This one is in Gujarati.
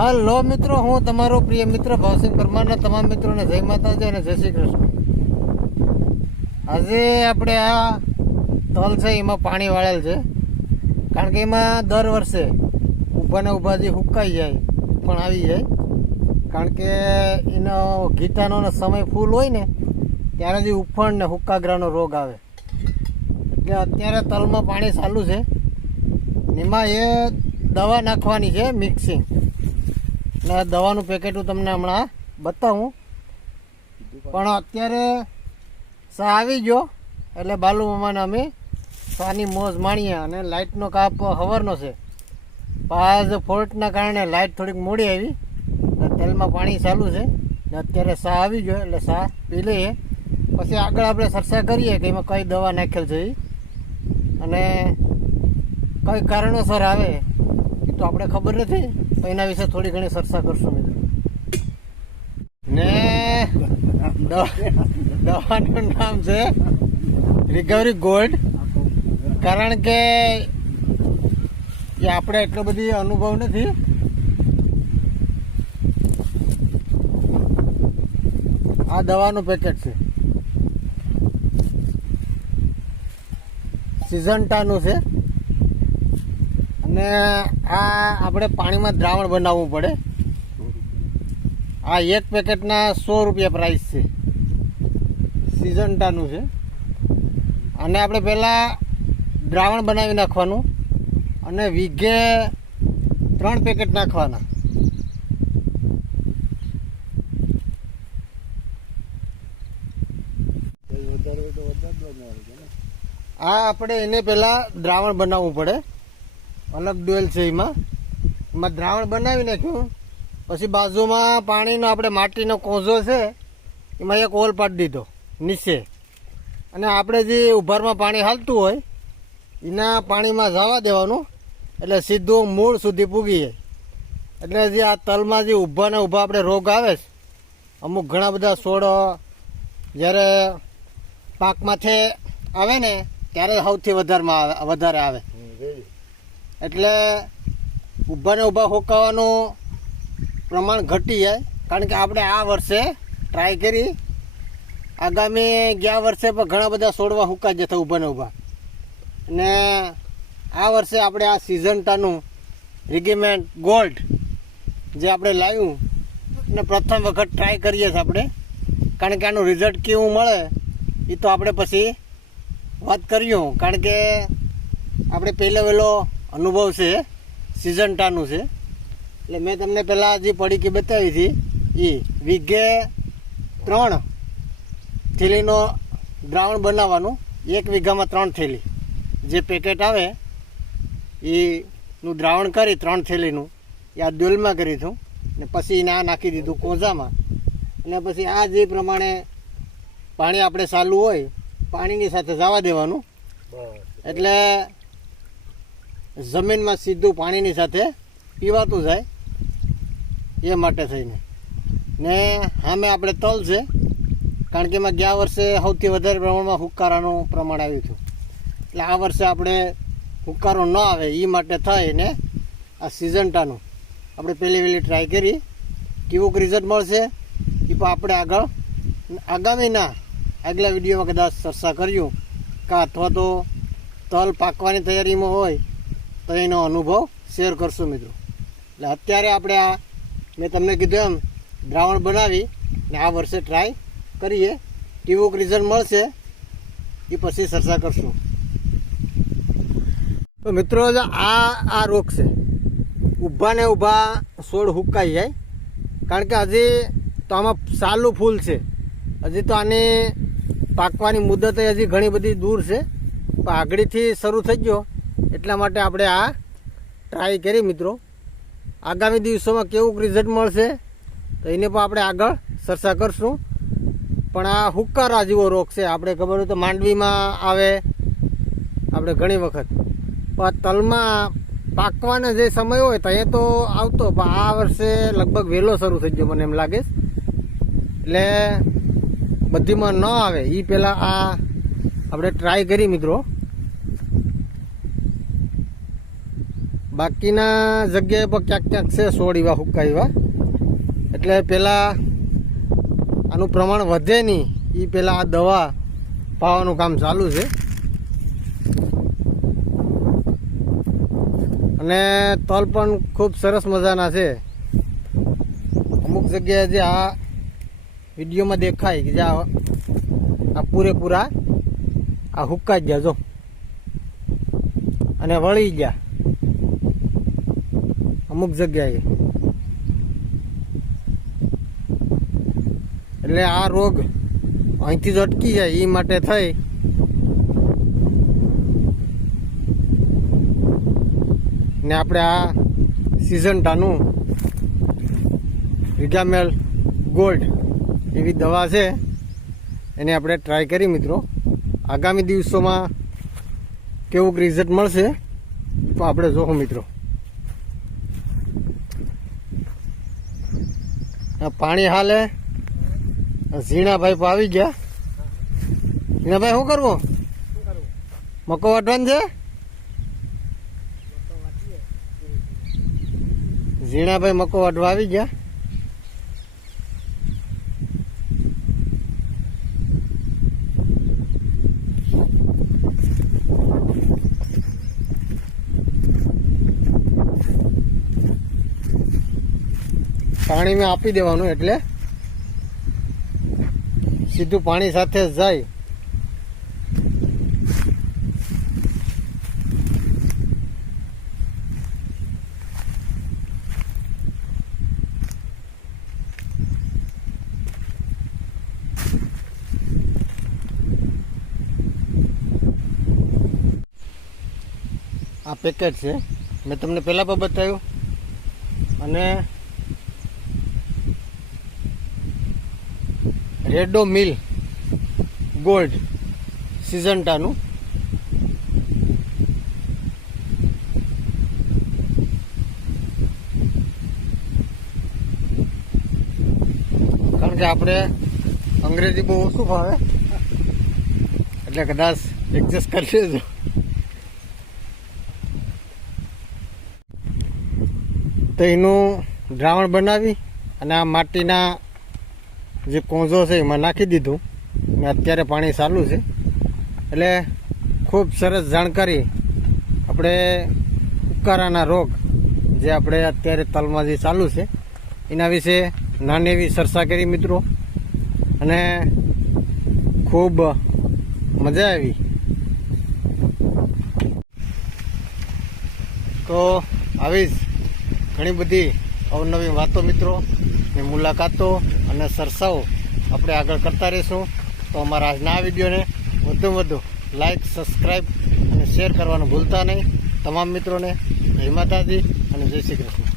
હલો મિત્રો, હું તમારો પ્રિય મિત્ર ભાવસિંહ પરમારના તમામ મિત્રોને જય માતાજી અને જય શ્રી કૃષ્ણ. આજે આપણે આ તલ છે એમાં પાણી વાળેલ છે, કારણ કે એમાં દર વર્ષે ઊભાને ઊભા જે હુકાઈ જાય પણ આવી જાય, કારણ કે એનો ગીતાનો સમય ફૂલ હોય ને ત્યારે જે ઉફણ ને હુક્કાગ્રાનો રોગ આવે. એટલે અત્યારે તલમાં પાણી ચાલુ છે, એમાં એ દવા નાખવાની છે મિક્સિંગ, ને દવાનું પેકેટ હું તમને હમણાં બતાવું. પણ અત્યારે સા આવી ગયો એટલે બાલુ મામાને અમે સાની મોજ માણીએ. અને લાઇટનો કાપ હવારનો છે, આજ ફોલ્ટના કારણે લાઇટ થોડીક મોડી આવી, તેલમાં પાણી ચાલુ છે ને અત્યારે સા આવી ગયો એટલે સા પી લઈએ. પછી આગળ આપણે ચર્ચા કરીએ કે એમાં કઈ દવા નાખેલ છે અને કઈ કારણોસર આવે એ તો આપણે ખબર નથી, તો એના વિશે થોડી ઘણી ચર્ચા કરશું મિત્રો. ને દવાનું નામ છે રિકવરી ગોલ્ડ, કારણ કે એ આપણે એટલો બધી અનુભવ નથી. આ દવાનું પેકેટ છે, સિઝન્ટાનું છે, અને આ આપણે પાણીમાં દ્રાવણ બનાવવું પડે. આ એક પેકેટના 100 રૂપિયા પ્રાઇસ છે, સિઝન્ટાનું છે. અને આપણે પહેલાં દ્રાવણ બનાવી નાખવાનું અને વીઘે 3 પેકેટ નાખવાના. આ આપણે એને પહેલાં દ્રાવણ બનાવવું પડે, અલગ ડોલ છે એમાં દ્રાવણ બનાવી નાખ્યું. પછી બાજુમાં પાણીનો આપણે માટીનો કોઝો છે એમાં એક હોલ પાડી દીધો નીચે, અને આપણે જે ઉભારમાં પાણી હાલતું હોય એના પાણીમાં જવા દેવાનું, એટલે સીધું મૂળ સુધી પૂગી જાય. એટલે જે આ તલમાં જે ઊભા ને ઊભા આપણે રોગ આવે છે, અમુક ઘણા બધા છોડ જ્યારે પાકમાંથી આવે ને ત્યારે સૌથી વધારે આવે. એટલે ઊભા ને ઊભા હોકાવાનું પ્રમાણ ઘટી જાય, કારણ કે આપણે આ વર્ષે ટ્રાય કરી. આગામી ગયા વર્ષે પણ ઘણા બધા છોડવા હુકા જતા ઊભા ને ઊભા, અને આ વર્ષે આપણે આ સિઝન્ટાનું રિગીમેન્ટ ગોલ્ડ જે આપણે લાવ્યું ને પ્રથમ વખત ટ્રાય કરીએ છીએ આપણે, કારણ કે આનું રિઝલ્ટ કેવું મળે એ તો આપણે પછી વાત કર્યું. કારણ કે આપણે પહેલો અનુભવ છે સિઝન્ટાનું છે. એટલે મેં તમને પહેલાં જે પડીકી બતાવી હતી એ વીઘે 3 થેલીનો દ્રાવણ બનાવવાનું, 1 વીઘામાં 3 થેલી જે પેકેટ આવે એનું દ્રાવણ કરી 3 થેલીનું એ આ ડોલમાં કરી હતું, ને પછી એને આ નાખી દીધું કોઝામાં. અને પછી આ જે પ્રમાણે પાણી આપણે ચાલુ હોય પાણીની સાથે જવા દેવાનું, એટલે જમીનમાં સીધું પાણીની સાથે પીવાતું જાય. એ માટે થઈને ને સામે આપણે તલ છે, કારણ કે એમાં ગયા વર્ષે સૌથી વધારે પ્રમાણમાં હુક્કારાનું પ્રમાણ આવ્યું હતું. એટલે આ વર્ષે આપણે હુક્કારો ન આવે એ માટે થઈને આ સિઝન્ટાનું આપણે પહેલી ટ્રાય કરી. કેવું રિઝલ્ટ મળશે એ પણ આપણે આગામીના આગલા વિડીયોમાં કદાચ ચર્ચા કર્યું, કે અથવા તો તલ પાકવાની તૈયારીમાં હોય તો એનો અનુભવ શેર કરશું મિત્રો. એટલે અત્યારે આપણે આ મેં તમને કીધું એમ દ્રાવણ બનાવી ને આ વર્ષે ટ્રાય કરીએ, કેવું રિઝલ્ટ મળશે એ પછી ચર્ચા કરશું. તો મિત્રો આ રોગ છે, ઊભા ને ઊભા છોડ હુકાઈ જાય, કારણ કે હજી તો આમાં સાલું ફૂલ છે, હજી તો આની પાકવાની મુદત હજી ઘણી બધી દૂર છે, પણ આગળથી શરૂ થઈ ગયો. એટલા માટે આપણે આ ટ્રાય કરી મિત્રો. આગામી દિવસોમાં કેવું રિઝલ્ટ મળશે તો એને પણ આપણે આગળ ચર્ચા કરશું. પણ આ હુક્કારા જેવો રોગ છે, આપણે ખબર હોય તો માંડવીમાં આવે આપણે ઘણી વખત, પણ તલમાં પાકવાનો જે સમય હોય તો એ તો આવતો, પણ આ વર્ષે લગભગ વહેલો શરૂ થઈ ગયો મને એમ લાગે. એટલે બધીમાં ન આવે એ પહેલાં આ આપણે ટ્રાય કરી મિત્રો. બાકીના જગ્યાએ પર ક્યાંક ક્યાંક છે 16 એવા હુક્કા એવા. એટલે પહેલાં આનું પ્રમાણ વધે નહીં એ પહેલાં આ દવા પાવાનું કામ ચાલુ છે. અને તલ પણ ખૂબ સરસ મજાના છે. અમુક જગ્યાએ જે આ વિડીયોમાં દેખાય કે જે આ પૂરેપૂરા આ હુક્કા જ ગયા જો અને વળી ગયા અમુક જગ્યાએ. એટલે આ રોગ અહીંથી જ અટકી જાય એ માટે થઈ ને આપણે આ સિઝન્ટાનું વિગામેલ ગોલ્ડ એવી દવા છે એને આપણે ટ્રાય કરી મિત્રો. આગામી દિવસોમાં કેવું રિઝલ્ટ મળશે તો આપણે જોવો મિત્રો. પાણી હાલે ઝીણાભાઈ પણ આવી ગયા. ઝીણાભાઈ શું કરવું? મકો વાટવાનું છે? ઝીણાભાઈ મકો વાટવા આવી ગયા. પાણી મેં આપી દેવાનું એટલે સીધું પાણી સાથે જ જાય. આ પેકેટ છે મેં તમને પહેલા પણ બતાવ્યું. અને રેડો મિલ ગોલ્ડ સિઝન્ટાનું કારણ કે આપણે અંગ્રેજી બહુ ઓછું ભાવે એટલે કદાચ એડજસ્ટ કરી લેજો. તો એનું દ્રાવણ બનાવી અને આ માટીના જે કોંજો છે એમાં નાખી દીધું ને અત્યારે પાણી ચાલુ છે. એટલે ખૂબ સરસ જાણકારી આપણે ઉકારાના રોગ જે આપણે અત્યારે તલમાં જે ચાલુ છે એના વિશે નાની એવી ચર્ચા કરી મિત્રો. અને ખૂબ મજા આવી. તો આવી જ ઘણી બધી અવનવી વાતો મિત્રો ની મુલાકાતો અને ચર્ચાઓ આપણે આગળ કરતા રહીશું. તો અમારા આજના આ વિડીયોને વધુમાં વધુ લાઈક, સબસ્ક્રાઈબ અને શેર કરવાનું ભૂલતા નહીં. તમામ મિત્રોને જય માતાજી અને જય શ્રી કૃષ્ણ.